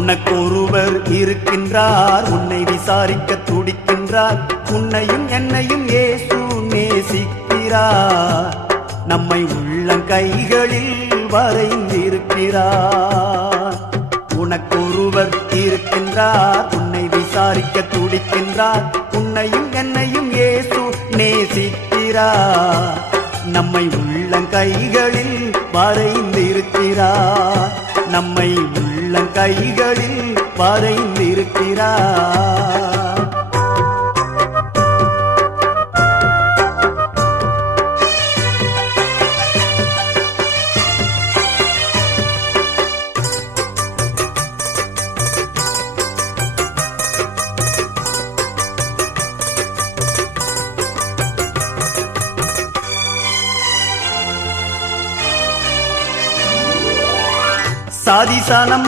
உனக்கொருவர் இருக்கின்றார், உன்னை விசாரிக்க துடிக்கின்றார். உன்னையும் என்னையும் இயேசு நேசிக்கிறார். நம்மை உள்ளங்கைகளில் வரைந்திருக்கிறார். உனக்கொருவர் இருக்கின்றார், உன்னை விசாரிக்க துடிக்கின்றார். உன்னையும் என்னையும் இயேசு நேசிக்கிறார். நம்மை உள்ளங்கைகளில் வரைந்திருக்கிறார். நம்மை உள்ளங்கைகளில் வரைந்திருக்கிறார். சாதிசானம்